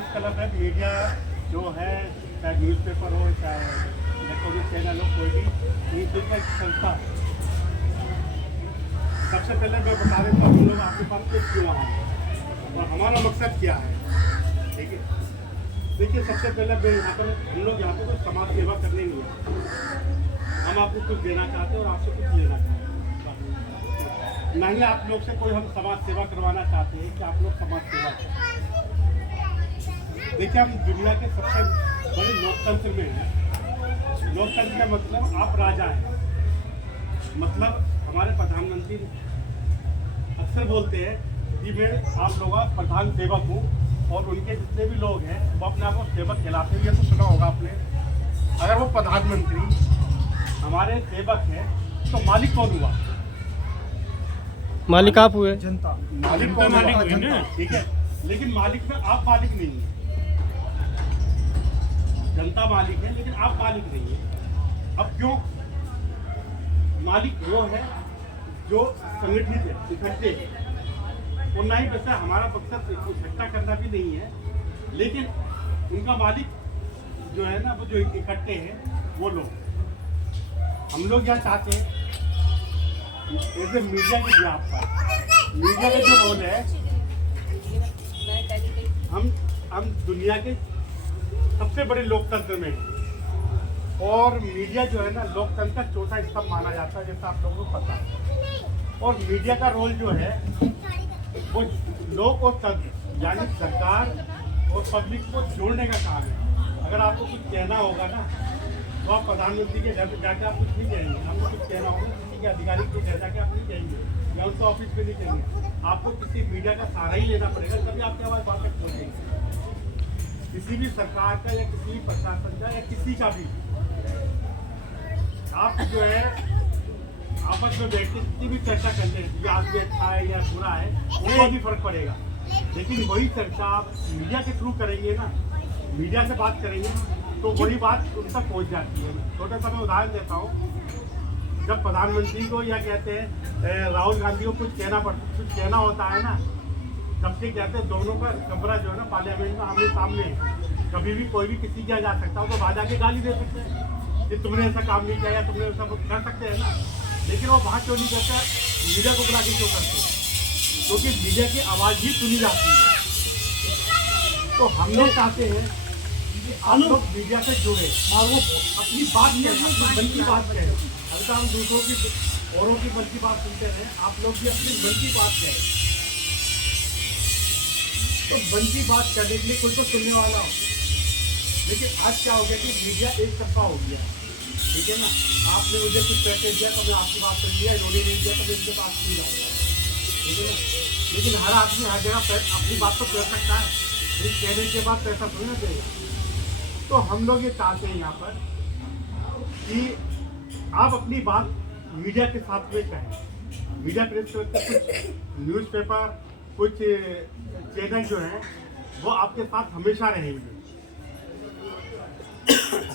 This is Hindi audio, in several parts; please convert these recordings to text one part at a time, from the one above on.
प्रेस क्लब है, मीडिया जो है, चाहे न्यूज़पेपर हो, चाहे इलेक्ट्रॉनिक चैनल हो, कोई भी न्यूज़ का एक संस्था। सबसे पहले मैं बता देता हूँ हम लोग आपके पास कुछ क्यों आए और हमारा मकसद क्या है। ठीक है, देखिए सबसे पहले मैं यहाँ पर हम लोग यहाँ पर तो समाज सेवा करने नहीं है, हम आपको कुछ देना चाहते हैं और आपसे कुछ लेना चाहते हैं। नहीं आप लोग से कोई हम समाज सेवा करवाना चाहते हैं कि आप लोग समाज सेवा करें। देखिए हम दुनिया के सबसे बड़े लोकतंत्र में हैं। लोकतंत्र का मतलब आप राजा हैं, मतलब हमारे प्रधानमंत्री अक्सर बोलते हैं कि मैं आप लोगों का प्रधान सेवक हूँ, और उनके जितने भी लोग हैं वो अपने आप को सेवक कहलाते हैं। ये तो सुना होगा आपने। अगर वो प्रधानमंत्री हमारे सेवक हैं तो मालिक कौन हुआ? मालिक आप हुए। जनता। मालिक कौन? मालिक हुए ना, ठीक है, लेकिन मालिक में आप मालिक नहीं है। जनता मालिक है लेकिन आप मालिक नहीं है। अब क्यों? मालिक वो है जो संगठित है, इकट्ठे है, और ना ही वैसे हमारा मकसद इकट्ठा करना भी नहीं है, लेकिन उनका मालिक जो है ना, वो जो इकट्ठे हैं वो लोग। हम लोग क्या चाहते हैं, जैसे मीडिया की व्याप पर मीडिया का जो रोल है, हम दुनिया के सबसे बड़े लोकतंत्र में हैं, और मीडिया जो है ना लोकतंत्र का चौथा स्तंभ माना जाता है, जैसा आप लोगों को पता है। और मीडिया का रोल जो है वो लोक और तंत्र यानी सरकार और पब्लिक को जोड़ने का काम है। अगर आपको कुछ कहना होगा ना तो आप प्रधानमंत्री के घर पे जाकर आप कुछ नहीं कहेंगे। आपको कुछ कहना होगा किसी के अधिकारी के घर जाके आप नहीं कहेंगे, या उसके ऑफिस में नहीं कहेंगे। आपको किसी मीडिया का सहारा ही लेना पड़ेगा, तभी आपकी आवाज़ बात तक पहुँचेगी। किसी भी सरकार का या किसी भी प्रशासन का या किसी का भी आप जो है आपस में बैठ के कितनी भी चर्चा करते हैं, आज भी अच्छा है या बुरा है, उसको भी फर्क पड़ेगा। लेकिन वही चर्चा आप मीडिया के थ्रू करेंगे ना, मीडिया से बात करेंगे तो वही बात उन तक पहुँच जाती है। छोटा सा मैं उदाहरण देता हूँ। जब प्रधानमंत्री को या कहते हैं राहुल गांधी को कुछ कहना होता है ना, तब से कहते हैं दोनों का कमरा जो है ना पार्लियामेंट में आमने सामने है। कभी भी कोई भी किसी क्या जा सकता हो तो बाजा के गाली दे सकते हैं कि तुमने ऐसा काम नहीं किया या तुमने ऐसा कर सकते हैं ना। लेकिन वो वहाँ क्यों नहीं करता, मीडिया को बुला के क्यों करते हैं? क्योंकि मीडिया की आवाज़ ही सुनी जाती है। तो हम लोग चाहते हैं कि आप लोग मीडिया से जुड़े और वो अपनी बात करें, अपनी मन की बात करें। हल्का हम दूसरों की औरों की मन की बात सुनते हैं, आप लोग भी अपनी मन की बात करें। तो मन की बात करने के लिए कोई तो सुनने वाला हो। लेकिन आज क्या हो गया कि मीडिया एक तरफा हो गया, ठीक है ना। आपने मुझे कुछ पैसे दिया तो मैं आपकी बात सुन लिया, इन्होंने नहीं दिया तो मैं इनके बात सुन रहा, ठीक है ना। लेकिन हर आदमी हर जगह अपनी बात तो कर सकता है, लेकिन कहने के बाद पैसा थोड़ी ना देगा। तो हम लोग ये चाहते हैं यहाँ पर कि आप अपनी बात मीडिया के साथ में कहें। मीडिया प्रेस करते कुछ न्यूज़पेपर, कुछ चैनल जो हैं वो आपके साथ हमेशा रहेंगे।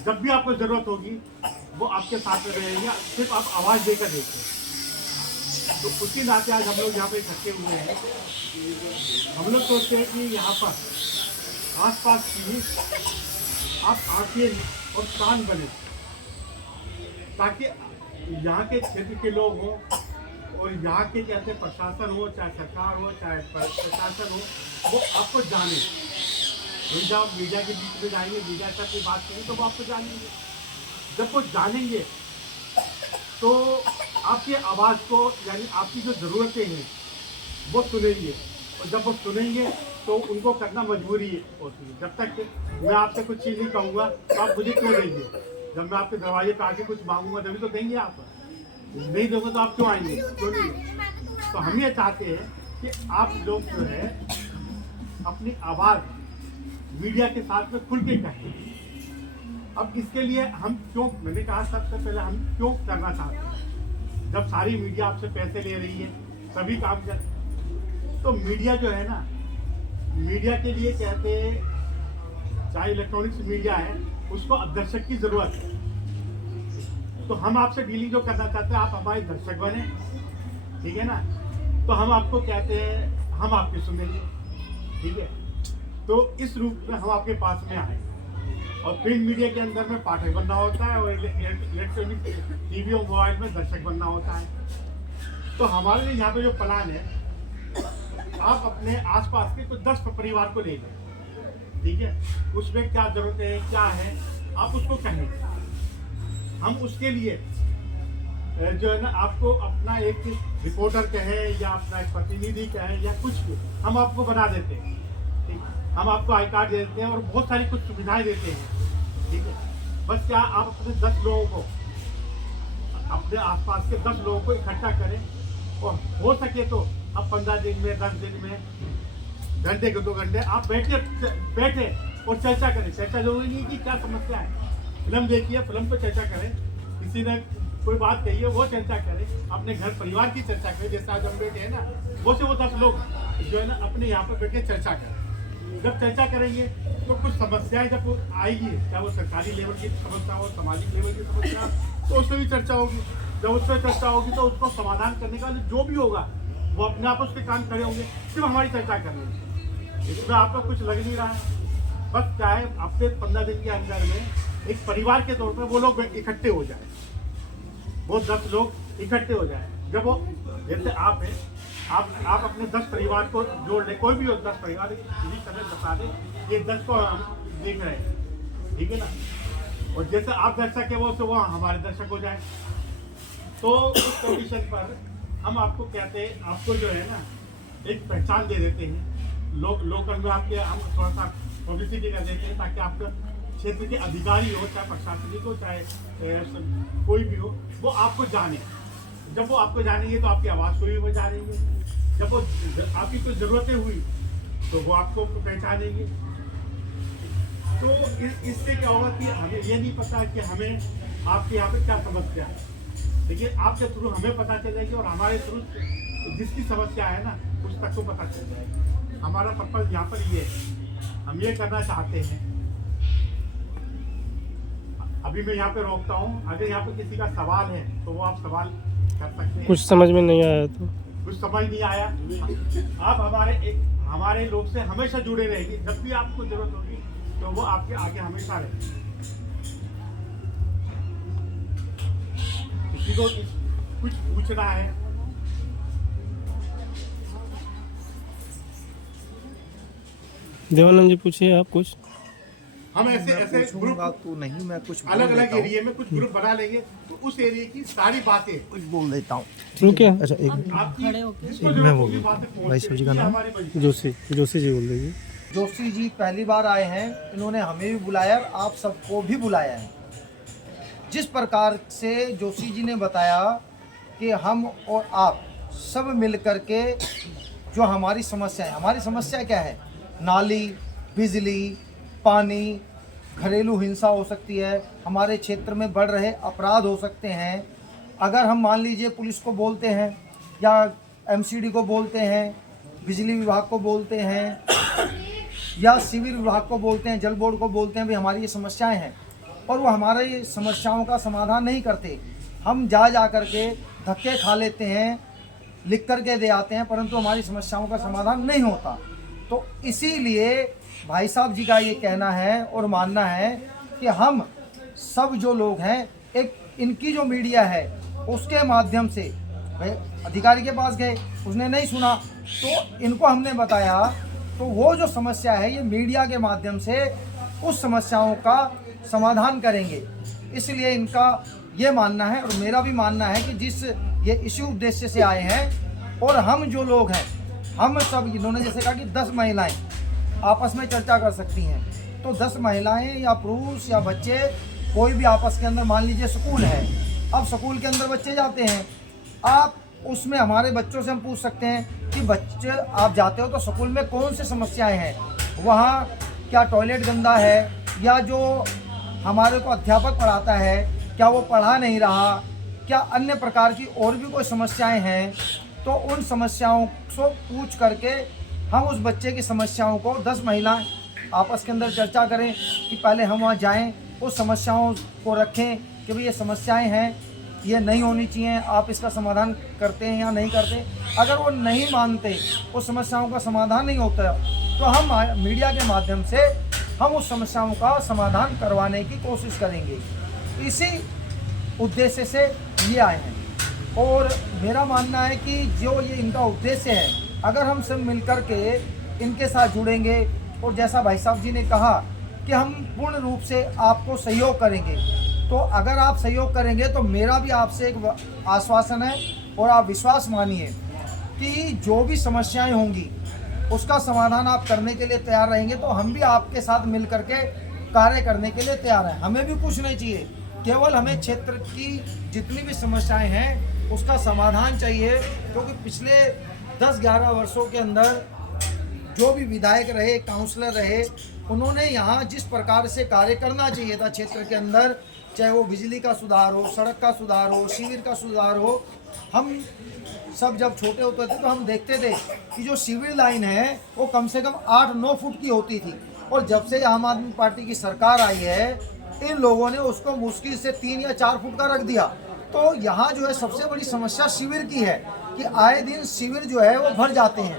जब भी आपको ज़रूरत होगी वो आपके साथ में रहेंगे, सिर्फ आप आवाज़ देकर देखें। तो उसी नाते आज हम लोग यहाँ पे इकट्ठे हुए हैं। हम लोग सोचते हैं कि यहाँ पर आसपास की आप आंखें और कान बने, ताकि यहाँ के क्षेत्र के लोग हों और यहाँ के जैसे प्रशासन हो, चाहे सरकार हो, चाहे प्रशासन हो, वो आपको जाने। जब आप मीडिया के बीच में जाएंगे, मीडिया तक की बात करें तो वो आपको जानेंगे। जब वो जानेंगे तो आपकी आवाज़ को यानी आपकी जो ज़रूरतें हैं वो सुनेंगे, और जब वो सुनेंगे तो उनको करना मजबूरी होती है। जब तक मैं आपसे कुछ चीज़ नहीं कहूँगा तो आप मुझे क्यों देंगे? जब मैं आपके दरवाजे पर आके कुछ मांगूंगा तभी तो देंगे आप। नहीं दोगे तो आप क्यों आएंगे? क्यों नहीं? तो हम ये चाहते हैं कि आप लोग जो है अपनी आवाज़ मीडिया के साथ में खुल के कहें। अब इसके लिए हम क्यों, मैंने कहा सबसे पहले हम क्यों करना चाहते हैं। जब सारी मीडिया आपसे पैसे ले रही है, सभी काम कर, तो मीडिया जो है ना, मीडिया के लिए कहते हैं चाहे इलेक्ट्रॉनिक्स मीडिया है उसको अब दर्शक की ज़रूरत है। तो हम आपसे डीलिंग जो करना चाहते हैं, आप हमारे दर्शक बने, ठीक है ना। तो हम आपको कहते हैं हम आपकी सुनेंगे, ठीक है। तो इस रूप में हम आपके पास में आए। और प्रिंट मीडिया के अंदर में पाठक बनना होता है और इलेक्ट्रॉनिक टीवी और मोबाइल में दर्शक बनना होता है। तो हमारे लिए यहाँ पे जो प्लान है, आप अपने आसपास के कुछ 10 परिवार को ले लें, ठीक है। उसमें क्या जरूरत है, क्या है, आप उसको कहें। हम उसके लिए जो है ना, आपको अपना एक रिपोर्टर कहें या अपना एक प्रतिनिधि कहें या कुछ भी, हम आपको बना देते हैं, ठीक है। हम आपको आई कार्ड देते हैं और बहुत सारी कुछ सुविधाएं देते हैं, ठीक है। बस क्या आप अपने 10 लोगों को, अपने आसपास के 10 लोगों को इकट्ठा करें और हो सके तो अब 15 दिन में, 10 दिन में, घंटे के 2 घंटे आप बैठे और चर्चा करें। चर्चा जरूरी नहीं कि क्या समस्या है, फिल्म देखिए, फिल्म पर चर्चा करें, किसी ने कोई बात कही है वो चर्चा करें, अपने घर परिवार की चर्चा करें। जैसे आज हम बैठे हैं ना, वो 10 लोग जो है ना अपने यहाँ पर बैठ के चर्चा करें। जब चर्चा करेंगे तो कुछ समस्याएं जब आएगी, चाहे वो सरकारी लेवल की समस्या हो, सामाजिक लेवल की समस्या, तो उसमें भी चर्चा होगी। जब उस पर चर्चा होगी तो उसको समाधान करने का जो भी होगा वो अपने आप उसके काम खड़े होंगे, सिर्फ हमारी चर्चा करनी। इसमें आपको कुछ लग नहीं रहा है, बस क्या है, हफ्ते 15 दिन के अंदर में एक परिवार के तौर पर वो लोग इकट्ठे हो जाए, वो 10 लोग इकट्ठे हो जाए। जब वो, जैसे आप हैं, आप अपने 10 परिवार को जोड़ लें, कोई भी हो 10 परिवार, किसी समय बता दें ये 10 को हम देख रहे हैं, ठीक है ना। और जैसे आप दर्शक है वो हमारे दर्शक हो जाए। तो उस कंडीशन पर हम आपको कहते हैं, आपको जो है ना एक पहचान दे देते हैं, लोकल में आपके हम थोड़ा सा पब्लिसिटी कर देते हैं, ताकि आपका क्षेत्र के अधिकारी हो, चाहे प्रशासनिक हो, चाहे कोई भी हो, वो आपको जाने। जब वो आपको जानेंगे तो आपकी आवाज़ सुनी वो जानेंगे। जब वो आपकी कोई ज़रूरतें हुई तो वो आपको पहचानेंगे। तो इससे क्या होगा कि हमें ये नहीं पता कि हमें आपके यहाँ पे क्या समस्या है, लेकिन आपके थ्रू हमें पता चल जाएगी और हमारे थ्रू जिसकी समस्या है ना उस तक को पता चल जाएगी। हमारा पर्पज़ यहाँ पर ये है, हम ये करना चाहते हैं। अभी मैं यहाँ पे रोकता हूँ, अगर यहाँ पे किसी का सवाल है तो वो आप सवाल कर सकते हैं। कुछ समझ में नहीं आया तो कुछ समझ नहीं आया, आप हमारे लोग से हमेशा जुड़े रहेंगे। जब भी आपको जरूरत होगी तो वो आपके आगे हमेशा रहेंगे। किसी को कुछ पूछना है? देवानंद जी पूछिए आप कुछ। हम ऐसे ग्रुप तो नहीं, मैं कुछ अलग अलग एरिया में कुछ ग्रुप बना लेंगे, तो उस एरिया की सारी बातें कुछ बोल देता हूँ। ठीक है, अच्छा एक मैं बोल भाई साहब जी का नाम जोशी जी बोल दीजिए। जोशी जी पहली बार आए हैं, इन्होंने हमें भी बुलाया और आप सबको भी बुलाया है। जिस प्रकार से जोशी जी ने बताया कि हम और आप सब मिल कर के जो हमारी समस्या क्या है, नाली, बिजली, पानी, घरेलू हिंसा हो सकती है, हमारे क्षेत्र में बढ़ रहे अपराध हो सकते हैं। अगर हम मान लीजिए पुलिस को बोलते हैं या एमसीडी को बोलते हैं, बिजली विभाग को बोलते हैं या सिविल विभाग को बोलते हैं, जल बोर्ड को बोलते हैं, भाई हमारी ये समस्याएं हैं, और वो हमारी समस्याओं का समाधान नहीं करते। हम जा कर के धक्के खा लेते हैं, लिख कर के दे आते हैं, परंतु हमारी समस्याओं का समाधान नहीं होता। तो इसीलिए भाई साहब जी का ये कहना है और मानना है कि हम सब जो लोग हैं, एक इनकी जो मीडिया है उसके माध्यम से, भाई अधिकारी के पास गए, उसने नहीं सुना तो इनको हमने बताया, तो वो जो समस्या है ये मीडिया के माध्यम से उस समस्याओं का समाधान करेंगे। इसलिए इनका ये मानना है और मेरा भी मानना है कि जिस ये इसी उद्देश्य से आए हैं, और हम जो लोग हैं, हम सब, इन्होंने जैसे कहा कि 10 महिलाएं आपस में चर्चा कर सकती हैं, तो 10 महिलाएं या पुरुष या बच्चे कोई भी आपस के अंदर, मान लीजिए स्कूल है, अब स्कूल के अंदर बच्चे जाते हैं, आप उसमें हमारे बच्चों से हम पूछ सकते हैं कि बच्चे आप जाते हो तो स्कूल में कौन सी समस्याएं हैं, वहाँ क्या टॉयलेट गंदा है, या जो हमारे को अध्यापक पढ़ाता है क्या वो पढ़ा नहीं रहा, क्या अन्य प्रकार की और भी कोई समस्याएं हैं, तो उन समस्याओं को पूछ करके हम उस बच्चे की समस्याओं को 10 महिलाएं आपस के अंदर चर्चा करें कि पहले हम वहाँ जाएं, उस समस्याओं को रखें कि भाई ये समस्याएं हैं, ये नहीं होनी चाहिए, आप इसका समाधान करते हैं या नहीं करते। अगर वो नहीं मानते, उस समस्याओं का समाधान नहीं होता, तो हम मीडिया के माध्यम से हम उस समस्याओं का समाधान करवाने की कोशिश करेंगे। इसी उद्देश्य से ये आए हैं और मेरा मानना है कि जो ये इनका उद्देश्य है, अगर हम सब मिलकर के इनके साथ जुड़ेंगे और जैसा भाई साहब जी ने कहा कि हम पूर्ण रूप से आपको सहयोग करेंगे, तो अगर आप सहयोग करेंगे तो मेरा भी आपसे एक आश्वासन है और आप विश्वास मानिए कि जो भी समस्याएं होंगी उसका समाधान आप करने के लिए तैयार रहेंगे, तो हम भी आपके साथ मिल करके कार्य करने के लिए तैयार हैं। हमें भी कुछ नहीं चाहिए, केवल हमें क्षेत्र की जितनी भी समस्याएं हैं उसका समाधान चाहिए, क्योंकि पिछले 10-11 वर्षों के अंदर जो भी विधायक रहे, काउंसलर रहे, उन्होंने यहाँ जिस प्रकार से कार्य करना चाहिए था क्षेत्र के अंदर, चाहे वो बिजली का सुधार हो, सड़क का सुधार हो, शिविर का सुधार हो, हम सब जब छोटे होते थे तो हम देखते थे कि जो शिविर लाइन है वो कम से कम 8-9 फुट की होती थी, और जब से आम आदमी पार्टी की सरकार आई है इन लोगों ने उसको मुश्किल से 3 या 4 फुट का रख दिया। तो यहाँ जो है सबसे बड़ी समस्या शिविर की है कि आए दिन शिविर जो है वो भर जाते हैं,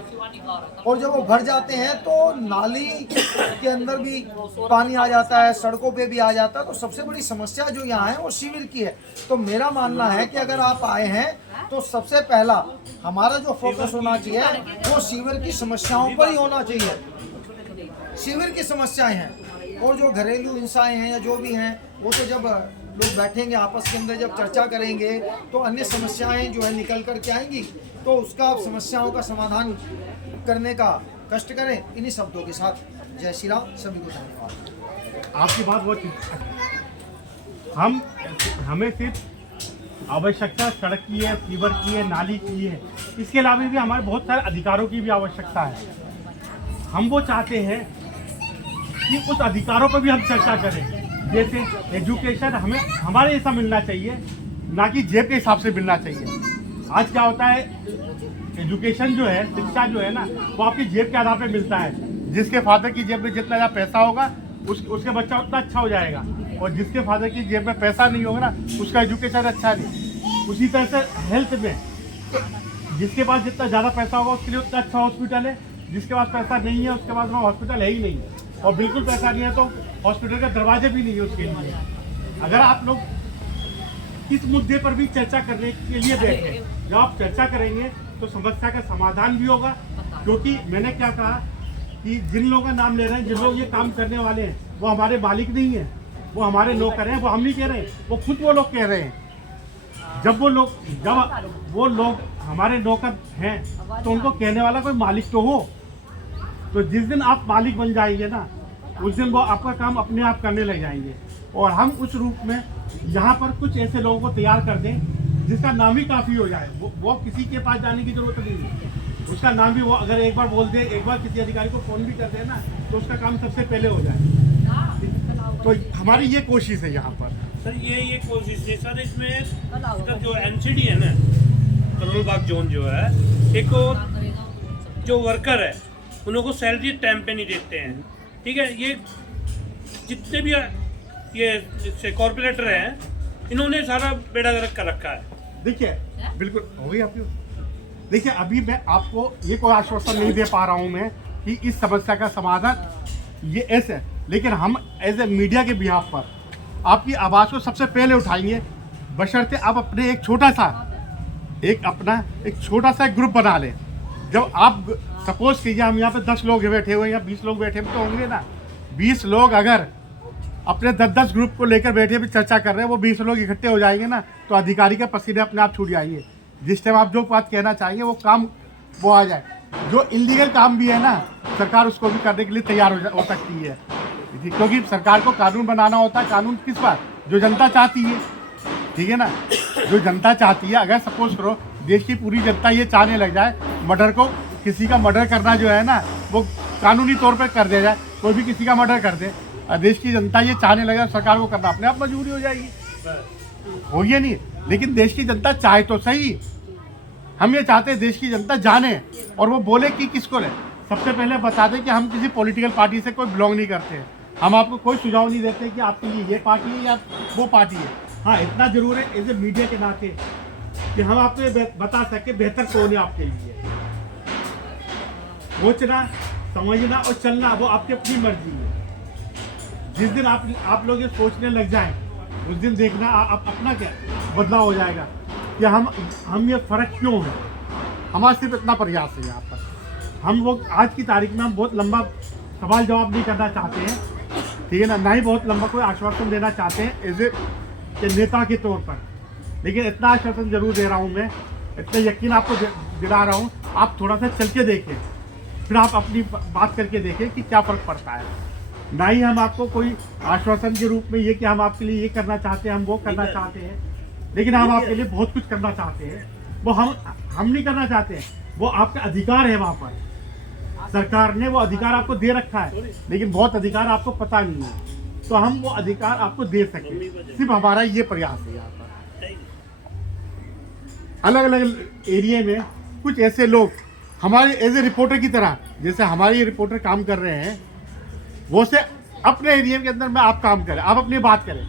और जब वो भर जाते हैं तो नाली के अंदर भी पानी आ जाता है, सड़कों पे भी आ जाता है। तो सबसे बड़ी समस्या जो यहाँ है वो शिविर की है। तो मेरा मानना है कि अगर आप आए हैं तो सबसे पहला हमारा जो फोकस होना चाहिए वो शिविर की समस्याओं पर ही होना चाहिए। शिविर की समस्याएं हैं, और जो घरेलू हिंसाएं हैं या जो भी हैं वो तो जब लोग बैठेंगे आपस के अंदर, जब चर्चा करेंगे तो अन्य समस्याएं जो है निकल कर के आएंगी, तो उसका आप समस्याओं का समाधान करने का कष्ट करें। इन्हीं शब्दों के साथ जय श्री राम, सभी को धन्यवाद। आपकी बात बहुत हमें सिर्फ आवश्यकता सड़क की है, सीवर की है, नाली की है, इसके अलावा भी हमारे बहुत सारे अधिकारों की भी आवश्यकता है। हम वो चाहते हैं कि उस अधिकारों पर भी हम चर्चा करें। जैसे एजुकेशन हमें हमारे जैसा मिलना चाहिए, ना कि जेब के हिसाब से मिलना चाहिए। आज क्या होता है, एजुकेशन जो है, शिक्षा जो है ना, वो आपकी जेब के आधार पर मिलता है। जिसके फादर की जेब में जितना ज़्यादा पैसा होगा उसके बच्चा उतना अच्छा हो जाएगा, और जिसके फादर की जेब में पैसा नहीं होगा ना उसका एजुकेशन अच्छा नहीं। उसी तरह से हेल्थ में जिसके पास जितना ज़्यादा पैसा होगा उसके लिए उतना अच्छा हॉस्पिटल है, जिसके पास पैसा नहीं है उसके पास वहाँ हॉस्पिटल है ही नहीं, और बिल्कुल पैसा नहीं है तो हॉस्पिटल के दरवाजे भी नहीं है उसके लिए। अगर आप लोग इस मुद्दे पर भी चर्चा करने के लिए बैठे, जब आप चर्चा करेंगे तो समस्या का समाधान भी होगा। क्योंकि मैंने क्या कहा कि जिन लोगों का नाम ले रहे हैं, जिन लोग ये काम करने वाले हैं, वो हमारे मालिक नहीं है, वो हमारे नौकर हैं। वो हम नहीं कह रहे हैं, वो खुद वो लोग कह रहे हैं। जब वो लोग हमारे नौकर हैं तो उनको कहने वाला कोई मालिक तो हो। तो जिस दिन आप मालिक बन जाएंगे ना, उस दिन वो आपका काम अपने आप करने लग जाएंगे। और हम उस रूप में यहाँ पर कुछ ऐसे लोगों को तैयार कर दें जिसका नाम ही काफ़ी हो जाए। वो किसी के पास जाने की जरूरत नहीं है, उसका नाम भी वो अगर एक बार बोल दे, एक बार किसी अधिकारी को फ़ोन भी कर दे ना, तो उसका काम सबसे पहले हो जाए। तो हमारी ये कोशिश है यहाँ पर। सर ये कोशिश है सर, इसमें इसका जो एनसीडी है ना, करोल बाग जोन जो है, एक जो वर्कर है उन लोगों को सैलरी टाइम पे नहीं देते हैं। ठीक है, ये जितने भी ये कॉर्पोरेटर हैं इन्होंने सारा बेड़ा गर्क कर रखा है। देखिए बिल्कुल हो गई आपकी। देखिए अभी मैं आपको ये कोई आश्वासन नहीं दे पा रहा हूँ मैं कि इस समस्या का समाधान ये ऐसे है, लेकिन हम एज ए मीडिया के बिहाफ पर आपकी आवाज़ को सबसे पहले उठाएंगे, बशर्ते आप अपने एक छोटा सा ग्रुप बना लें। जब आप सपोज कीजिए हम यहाँ पे 10 लोग बैठे हुए या 20 लोग बैठे हुए तो होंगे ना, 20 लोग अगर अपने 10-10 ग्रुप को लेकर बैठे भी चर्चा कर रहे हैं, वो 20 लोग इकट्ठे हो जाएंगे ना, तो अधिकारी के पसीने अपने आप छूट जाएंगे। जिस टाइम आप जो बात कहना चाहेंगे वो काम वो आ जाए। जो इलीगल काम भी है ना, सरकार उसको भी करने के लिए तैयार हो सकती है, क्योंकि सरकार को कानून बनाना होता है। कानून किस बात, जो जनता चाहती है, ठीक है ना, जो जनता चाहती है। अगर सपोज करो देश की पूरी जनता ये चाहने लग जाए मर्डर को, किसी का मर्डर करना जो है ना वो कानूनी तौर पर कर दिया जाए, कोई भी किसी का मर्डर कर दे, देश की जनता ये चाहने लगे, सरकार को करना अपने आप मजबूरी हो जाएगी, होगी नहीं। लेकिन देश की जनता चाहे तो सही, हम ये चाहते हैं देश की जनता जाने और वो बोले कि किसको ले। सबसे पहले बता दें कि हम किसी पॉलिटिकल पार्टी से कोई बिलोंग नहीं करते हैं, हम आपको कोई सुझाव नहीं देते कि आपके लिए ये पार्टी है या वो पार्टी है। हाँ इतना जरूर है एज ए मीडिया के नाते कि हम आपको बता सके बेहतर कौन है आपके लिए। सोचना समझना और चलना वो आपकी अपनी मर्जी है। जिस दिन आप लोग ये सोचने लग जाएं, उस दिन देखना आप अपना क्या बदलाव हो जाएगा कि हम ये फ़र्क क्यों है। हमारा सिर्फ इतना प्रयास है यहाँ पर। हम वो आज की तारीख में हम बहुत लंबा सवाल जवाब नहीं करना चाहते हैं, ठीक है ना ही बहुत लंबा कोई आश्वासन देना चाहते हैं एज ए नेता के तौर पर। लेकिन इतना आश्वासन जरूर दे रहा हूँ मैं, इतना यकीन आपको दिला रहा हूँ, आप थोड़ा सा चल के देखें, फिर आप अपनी बात करके देखें कि क्या फ़र्क पड़ता है। ना ही हम आपको कोई आश्वासन के रूप में ये कि हम आपके लिए ये करना चाहते हैं, हम वो करना चाहते हैं, लेकिन हम आपके लिए बहुत कुछ करना चाहते हैं। वो हम नहीं करना चाहते हैं, वो आपका अधिकार है। वहाँ पर सरकार ने वो अधिकार आपको दे रखा है, लेकिन बहुत अधिकार आपको पता नहीं है, तो हम वो अधिकार आपको दे सकें, सिर्फ हमारा ये प्रयास है। यहाँ पर अलग अलग एरिया में कुछ ऐसे लोग हमारे एज ए रिपोर्टर की तरह, जैसे हमारे रिपोर्टर काम कर रहे हैं, वो से अपने एरिया के अंदर में आप काम करें, आप अपनी बात करें।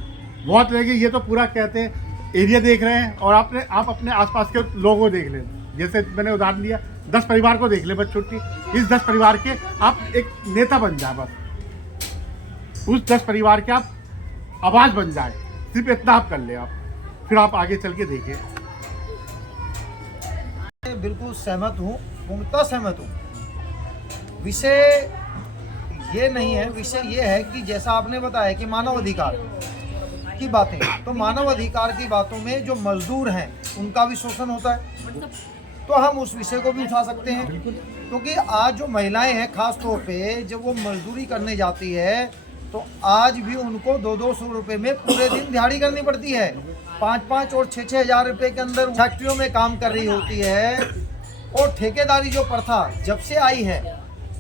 बहुत लगे ये तो पूरा कहते हैं एरिया देख रहे हैं और आप अपने आसपास के लोगों को देख लें। जैसे मैंने उदाहरण दिया 10 परिवार को देख ले बस छुट्टी, इस 10 परिवार के आप एक नेता बन जाए, बस उस 10 परिवार के आप आवाज़ बन जाए, सिर्फ इतना आप कर ले आप, फिर आप आगे चल के देखिए। बिल्कुल सहमत हूँ, पूर्णतः सहमत हूँ। विषय ये नहीं है, विषय ये है कि जैसा आपने बताया कि मानव अधिकार की बातें, तो मानव अधिकार की बातों में जो मजदूर हैं उनका भी शोषण होता है, तो हम उस विषय को भी उठा सकते हैं। क्योंकि आज जो महिलाएं हैं, खास तौर पे जब वो मजदूरी करने जाती है तो आज भी उनको 200-200 रुपये में पूरे दिन दिहाड़ी करनी पड़ती है। 5-5 और 6-6 हज़ार रुपये के अंदर फैक्ट्रियों में काम कर रही होती है। और ठेकेदारी जो प्रथा जब से आई है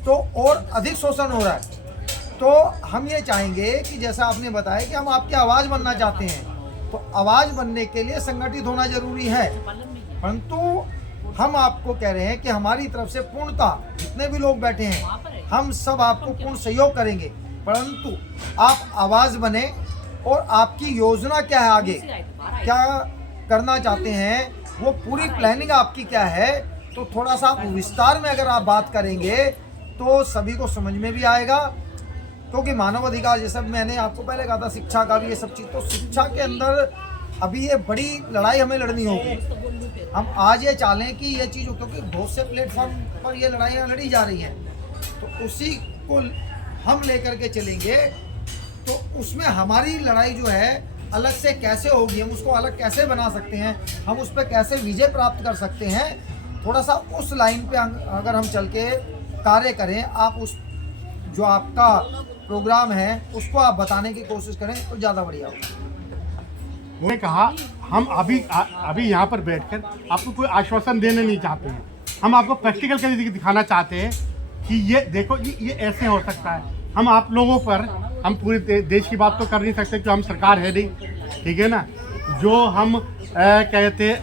तो और अधिक शोषण हो रहा है। तो हम ये चाहेंगे कि जैसा आपने बताया कि हम आपकी आवाज़ बनना चाहते हैं, तो आवाज़ बनने के लिए संगठित होना जरूरी है। परंतु हम आपको कह रहे हैं कि हमारी तरफ से पूर्णतः जितने भी लोग बैठे हैं हम सब आपको पूर्ण सहयोग करेंगे, परंतु आप आवाज़ बने और आपकी योजना क्या है, आगे क्या करना चाहते हैं, वो पूरी प्लानिंग आपकी क्या है, तो थोड़ा सा आप विस्तार में अगर आप बात करेंगे तो सभी को समझ में भी आएगा। क्योंकि मानव अधिकार, जैसा मैंने आपको पहले कहा था, शिक्षा का भी ये सब चीज़, तो शिक्षा के अंदर अभी ये बड़ी लड़ाई हमें लड़नी होगी। हम आज ये चाहें कि ये चीज़, क्योंकि बहुत से प्लेटफॉर्म पर ये लड़ाइयाँ लड़ी जा रही हैं, तो उसी को हम लेकर के चलेंगे, तो उसमें हमारी लड़ाई जो है अलग से कैसे होगी, हम उसको अलग कैसे बना सकते हैं, हम उस पर कैसे विजय प्राप्त कर सकते हैं, थोड़ा सा उस लाइन पे अगर हम चल के कार्य करें, आप उस जो आपका प्रोग्राम है उसको आप बताने की कोशिश करें तो ज़्यादा बढ़िया होगा। उन्होंने कहा हम अभी यहाँ पर बैठकर आपको कोई आश्वासन देने नहीं चाहते हैं, हम आपको प्रैक्टिकल करके दिखाना चाहते हैं कि ये देखो ये ऐसे हो सकता है। हम आप लोगों पर, हम पूरे देश की बात तो कर नहीं सकते क्योंकि हम सरकार है नहीं, ठीक है ना। जो हम कहते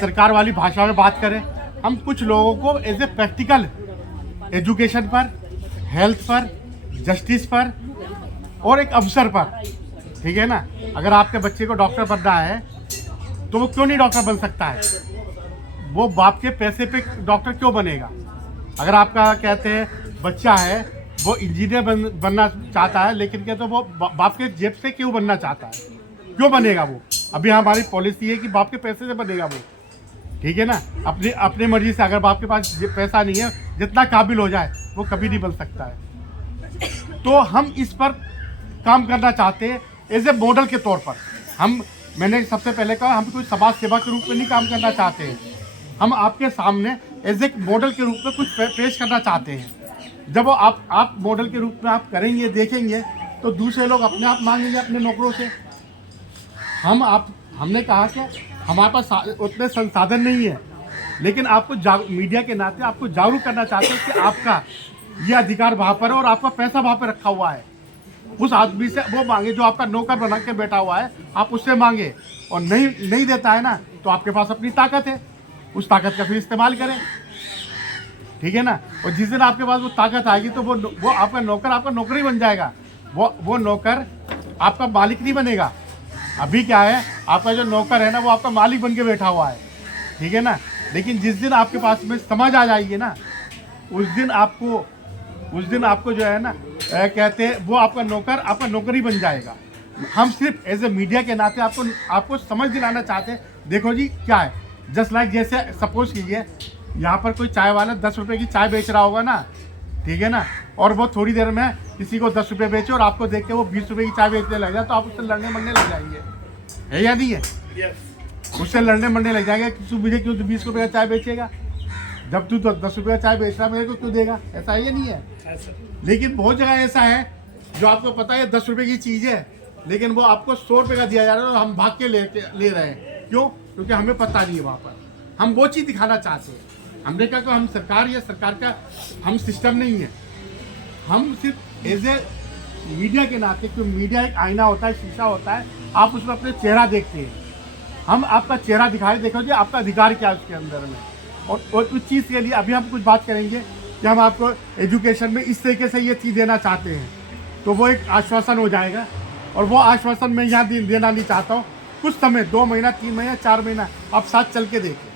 सरकार वाली भाषा में बात करें, हम कुछ लोगों को एज ए प्रैक्टिकल एजुकेशन पर, हेल्थ पर, जस्टिस पर और एक अवसर पर, ठीक है ना। अगर आपके बच्चे को डॉक्टर बनना है तो वो क्यों नहीं डॉक्टर बन सकता है, वो बाप के पैसे पे डॉक्टर क्यों बनेगा। अगर आपका कहते हैं बच्चा है वो इंजीनियर बनना चाहता है, लेकिन क्या तो वो बाप के जेब से क्यों बनना चाहता है, क्यों बनेगा वो। अभी हमारी पॉलिसी है कि बाप के पैसे से बनेगा वो, ठीक है ना। अपनी मर्जी से, अगर बाप के पास पैसा नहीं है, जितना काबिल हो जाए वो कभी नहीं बन सकता है। तो हम इस पर काम करना चाहते हैं एज ए मॉडल के तौर पर। मैंने सबसे पहले कहा, हम कोई समाज सेवा के रूप में नहीं काम करना चाहते हैं, हम आपके सामने एज ए मॉडल के रूप में कुछ पेश करना चाहते हैं। जब वो आप मॉडल के रूप में आप करेंगे, देखेंगे, तो दूसरे लोग अपने आप मांगेंगे अपने नौकरों से। हमने कहा कि हमारे पास उतने संसाधन नहीं है, लेकिन आपको मीडिया के नाते आपको जागरूक करना चाहते हैं कि आपका ये अधिकार वहाँ पर है और आपका पैसा वहाँ पर रखा हुआ है। उस आदमी से वो मांगे जो आपका नौकर बना के बैठा हुआ है, आप उससे मांगे, और नहीं देता है ना, तो आपके पास अपनी ताकत है, उस ताकत का फिर इस्तेमाल करें, ठीक है ना। और जिस दिन आपके पास वो ताकत आएगी तो वो आपका नौकर बन जाएगा, वो नौकर आपका मालिक नहीं बनेगा। अभी क्या है, आपका जो नौकर है ना वो आपका मालिक बन के बैठा हुआ है, ठीक है ना। लेकिन जिस दिन आपके पास में समझ आ जाएगी ना, उस दिन आपको उस दिन आपको जो है ना कहते हैं वो आपका नौकर ही बन जाएगा। हम सिर्फ एज ए मीडिया के नाते आपको समझ दिलाना चाहते हैं। देखो जी क्या है, जस्ट लाइक जैसे सपोज कीजिए यहाँ पर कोई चाय वाला 10 रुपए की चाय बेच रहा होगा ना, ठीक है ना, और वो थोड़ी देर में किसी को 10 रुपए बेचे और आपको देख के वो 20 रुपए की चाय बेचने लग जाए, तो आप उससे लड़ने मरने लग जाएंगे, है या नहीं है? उससे लड़ने मरने लग जाएगा कि तू मुझे क्यों 20 रुपए का चाय बेचेगा, जब तू 10 रुपये का चाय बेच रहा मेरे को क्यों देगा? ऐसा है या नहीं है? लेकिन बहुत जगह ऐसा है जो आपको पता है 10 रुपए की चीज़ है, लेकिन वो आपको 100 रुपये का दिया जा रहा है और हम भाग के ले रहे हैं। क्यों? क्योंकि हमें पता नहीं है। वहाँ पर हम वो चीज़ दिखाना चाहते हैं। हमने कहा कि हम सरकार या सरकार का हम सिस्टम नहीं है, हम सिर्फ एज ए मीडिया के नाते, क्योंकि मीडिया एक आईना होता है, शीशा होता है, आप उसमें अपने चेहरा देखते हैं। हम आपका चेहरा दिखाए, देखो जी आपका अधिकार क्या है उसके अंदर में। और उस चीज़ के लिए अभी हम कुछ बात करेंगे कि हम आपको एजुकेशन में इस तरीके से ये चीज़ देना चाहते हैं, तो वो एक आश्वासन हो जाएगा। और वो आश्वासन मैं यहाँ देना नहीं चाहता हूँ। कुछ समय 2 महीना, 3 महीना, 4 महीना आप साथ चल के देखें।